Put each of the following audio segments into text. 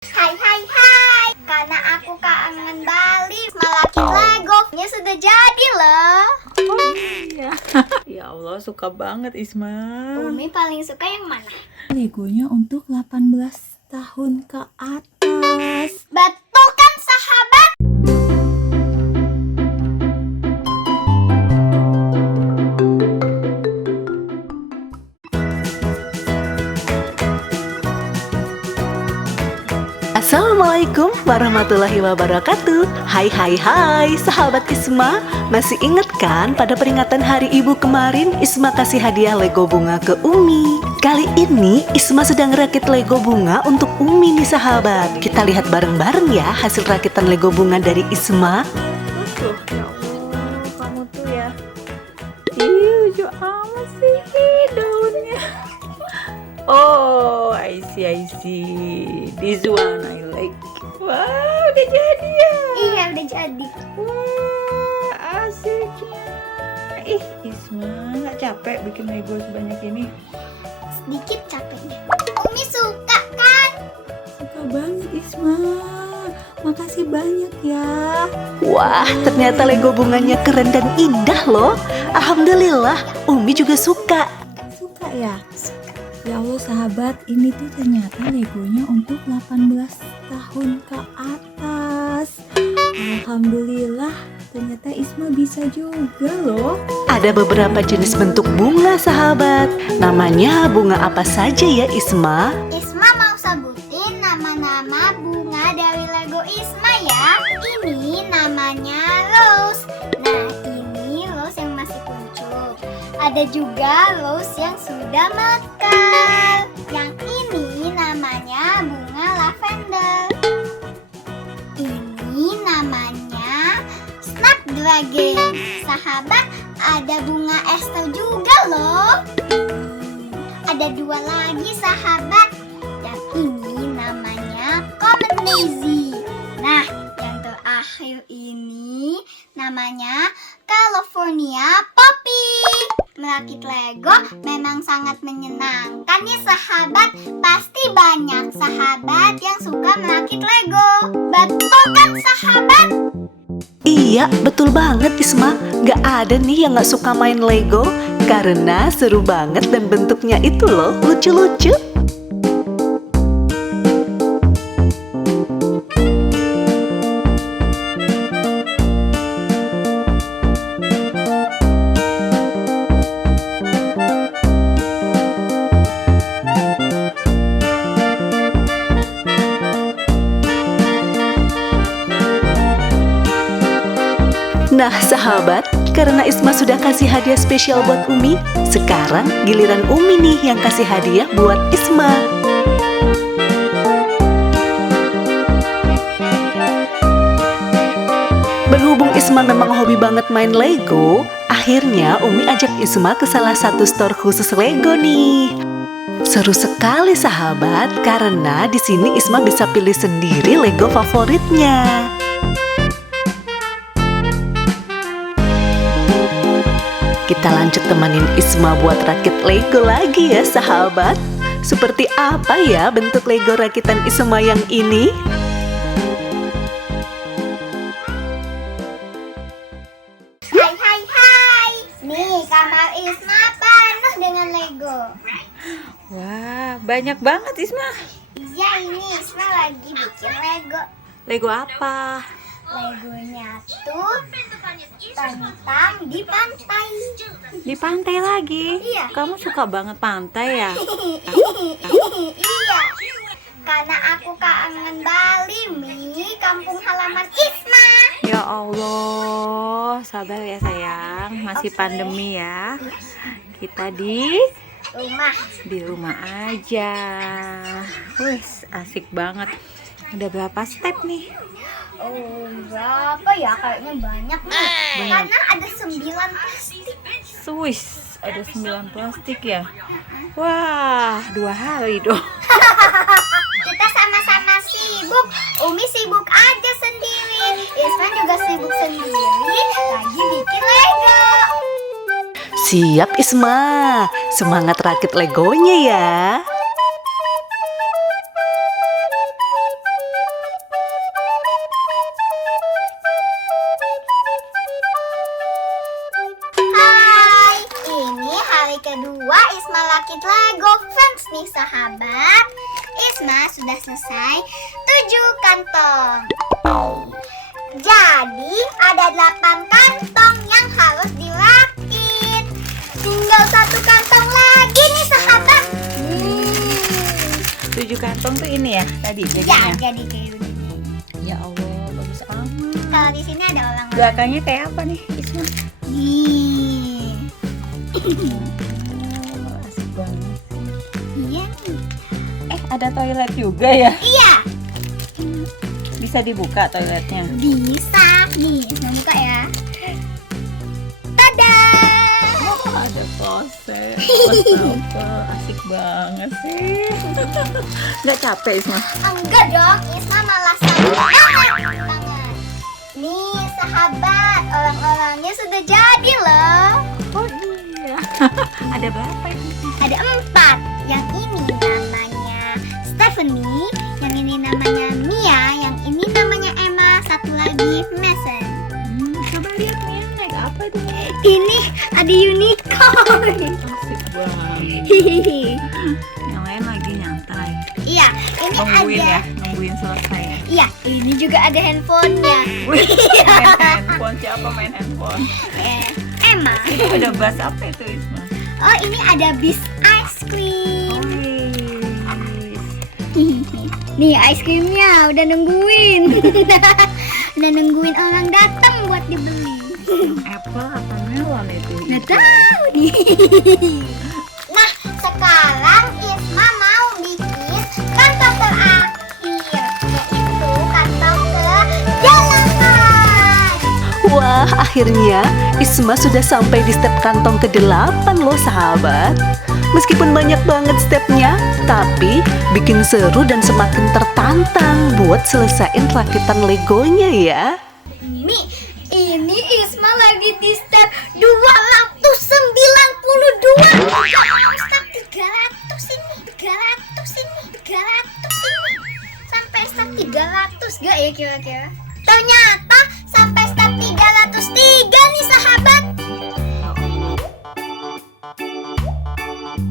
Hai hai hai, karena aku kangen Bali malaki Lego-nya sudah jadi loh. Iya. Ya Allah, suka banget Isma. Umi paling suka yang mana? Legonya untuk 18 tahun ke atas. Betul kan sahabat? Assalamualaikum warahmatullahi wabarakatuh. Hai sahabat Isma. Masih ingat kan pada peringatan Hari Ibu kemarin Isma kasih hadiah Lego bunga ke Umi. Kali ini Isma sedang rakit Lego bunga untuk Umi nih sahabat. Kita lihat bareng-bareng ya hasil rakitan Lego bunga dari Isma. Tuh, ya Allah, kamu tuh ya. Ih, lucu amat sih daunnya. Oh, I see. This one I like. Wow, udah jadi ya. Iya udah jadi. Wah, asiknya. Ih, Isma, nggak capek bikin Lego sebanyak ini? Sedikit capeknya. Umi suka kan? Suka banget Isma. Makasih banyak ya. Wah, ternyata Lego bunganya keren dan indah loh. Alhamdulillah, Umi juga suka. Suka ya? Ya Allah sahabat, ini tuh ternyata Legonya untuk 18 tahun ke atas. Alhamdulillah, ternyata Isma bisa juga loh. Ada beberapa jenis bentuk bunga sahabat. Namanya bunga apa saja ya Isma? Isma mau sebutin nama-nama bunga dari Lego Isma ya. Ini namanya Rose. Nah, ini Rose yang masih kuncup. Ada juga Rose yang sudah mekar. Yang ini namanya bunga lavender. Ini namanya Snapdragon. Sahabat, ada bunga Esther juga loh. Ada dua lagi sahabat. Yang ini namanya Common Daisy. Nah, yang terakhir ini namanya California Poppy. Merakit Lego memang sangat menyenangkan ya sahabat. Pasti banyak sahabat yang suka merakit Lego. Betul kan sahabat? Iya, betul banget Isma. Gak ada nih yang gak suka main Lego. Karena seru banget dan bentuknya itu loh lucu-lucu. Nah sahabat, karena Isma sudah kasih hadiah spesial buat Umi, sekarang giliran Umi nih yang kasih hadiah buat Isma. Berhubung Isma memang hobi banget main Lego, akhirnya Umi ajak Isma ke salah satu store khusus Lego nih. Seru sekali sahabat, karena di sini Isma bisa pilih sendiri Lego favoritnya. Kita lanjut temanin Isma buat rakit Lego lagi ya sahabat. Seperti apa ya bentuk Lego rakitan Isma yang ini? Hai. Nih, kamar Isma penuh dengan Lego. Wah, banyak banget Isma. Iya, ini Isma lagi bikin Lego. Lego apa? Legonya tuh tentang di pantai. Di pantai lagi? Iya. Kamu suka banget pantai ya? Iya, karena aku kangen Bali, Mi, kampung halaman Isma. Ya Allah, sabar ya sayang. Masih Oke. pandemi ya. Kita di Rumah. aja. Wih, asik banget. Udah berapa step nih? Oh, berapa ya? Kayaknya banyak nih. Karena ada 9 plastik. Swiss, ada 9 plastik ya? Wah, 2 hari dong. Kita sama-sama sibuk. Umi sibuk aja sendiri. Isma juga sibuk sendiri. Lagi bikin Lego. Siap Isma, semangat rakit Legonya ya. kedua, Isma rakit Lego Friends nih sahabat. Isma sudah selesai 7 kantong. Jadi ada 8 kantong yang harus dirakit. Tinggal 1 kantong lagi nih sahabat. 7 kantong tuh ini ya tadi Ya, jadinya. jadi kayak gini. Ya Allah, bagus amat. Kalau di sini ada orang. Belakangnya kayak apa nih, Isma? Nih. Oh, asik banget. Iya nih. Ada toilet juga ya? Iya, Bisa dibuka toiletnya? bisa. Nih, Isma buka ya. Tada! Oh, ada kloset. Wastafel, asik banget sih. Nggak capek, Isma? Enggak dong, Isma malah sangat banget. Nih sahabat, orang-orangnya sudah jadi loh. Oh iya. Ada berapa ini? Ada 4. Yang ini namanya Stephanie, yang ini namanya Mia, yang ini namanya Emma, satu lagi Mason. Coba lihat nih, naik apa itu? Ini ada unicorn. Asik banget. Hihihi. Yang lain lagi nyantai. Iya, ini Nungguin ada. ya, nungguin selesai ya. Iya, ini juga ada handphonenya. Wih, main handphone, siapa main handphone? Emma. Itu ada bas apa itu, Isma? Oh, ini ada bis ice cream. Nih ice creamnya udah nungguin. Udah nungguin orang datang buat dibeli. Apple apa melon itu? Nggak tahu nih. Nah, sekarang Isma mau bikin kantong terakhir, yaitu kantong ke-8. Wah, akhirnya Isma sudah sampai di step kantong ke-8 loh sahabat. Meskipun banyak banget stepnya, tapi bikin seru dan semakin tertantang buat selesaiin rakitan Legonya ya. Ini Isma lagi di step 292. Step 300 ini, 300 ini, 300 ini. Sampai step 300 gak ya kira-kira? Ternyata sampai step 303 nih sahabat.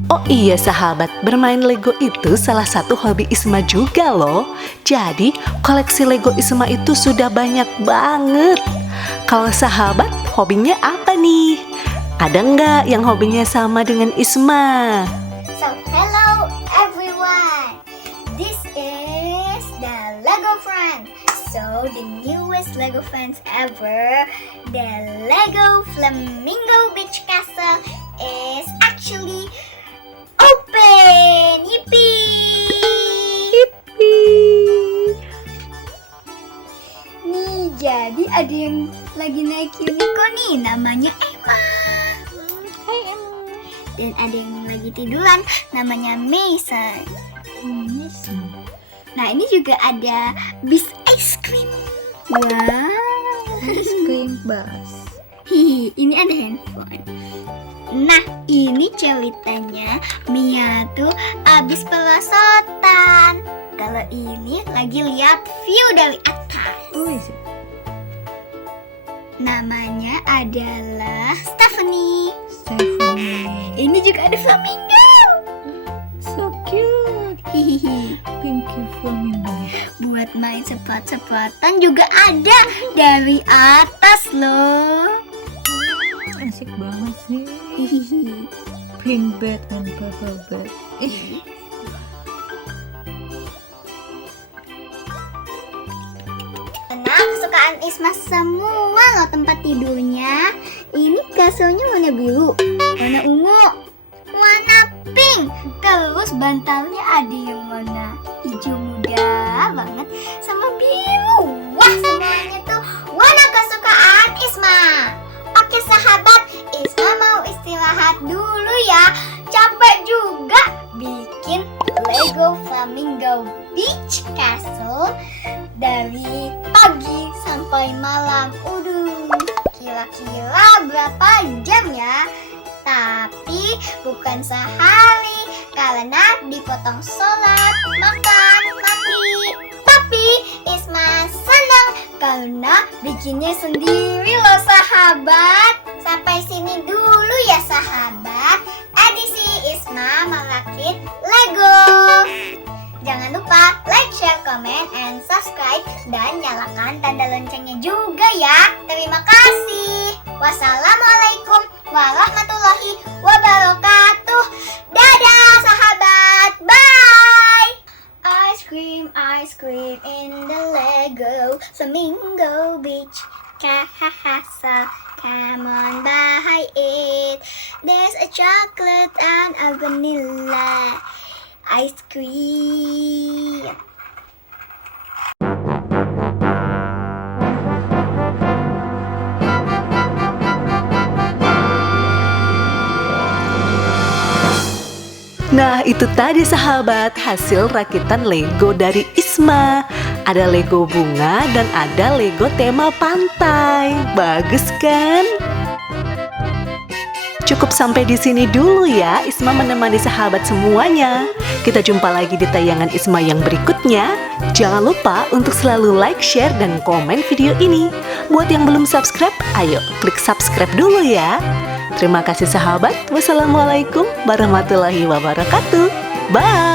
Oh iya sahabat, bermain Lego itu salah satu hobi Isma juga loh. Jadi koleksi Lego Isma itu sudah banyak banget. Kalau sahabat, hobinya apa nih? Ada nggak yang hobinya sama dengan Isma? So, hello everyone. This is the Lego Friends. So, the newest Lego Friends ever, the Lego Flamingo Beach Castle is actually open. Yippee! Nih, jadi ada yang lagi naik unicorn nih, namanya Emma. Hai Emma. Dan ada yang lagi tiduran, namanya Mason. Nah, ini juga ada bis ice cream. Wow. Ice cream bus. Hihi, ini ada handphone. Nah, ini ceritanya Mia tuh abis pelosotan. Kalau ini lagi lihat view dari atas. Namanya adalah Stephanie. Ini juga ada flamingo. So cute. Hihihi. Pinky flamingo. Buat main sepot-sepotan juga ada dari atas loh. Asik banget sih. Hihihi. Pink bed and purple bed. Nah, kesukaan Isma semua loh tempat tidurnya. Ini kasurnya warna biru, warna ungu, warna pink. Terus bantalnya ada yang warna hijau muda banget sama biru. Wah, semuanya tuh warna kesukaan Isma. Oke sahabat, Isma mau istirahat dulu ya. Capek juga bikin Lego Flamingo Beach Castle dari pagi sampai malam. Kira-kira berapa jam ya? Tapi bukan sehari karena dipotong sholat, makan, mandi. Tapi Isma senang karena bikinnya sendiri loh sahabat. Sampai sini dulu ya sahabat edisi Isma merakit Lego. Jangan lupa like, share, comment, and subscribe, dan nyalakan tanda loncengnya juga ya. Terima kasih. Wassalamualaikum warahmatullahi wabarakatuh. Dadah sahabat, bye. Ice cream in the Lego Flamingo Beach Castle. Come on, buy it. There's a chocolate and a vanilla ice cream. Nah, itu tadi sahabat hasil rakitan Lego dari Isma. Ada Lego bunga dan ada Lego tema pantai. Bagus kan? Cukup sampai di sini dulu ya, Isma menemani sahabat semuanya. Kita jumpa lagi di tayangan Isma yang berikutnya. Jangan lupa untuk selalu like, share, dan komen video ini. Buat yang belum subscribe, ayo klik subscribe dulu ya. Terima kasih sahabat. Wassalamualaikum warahmatullahi wabarakatuh. Bye.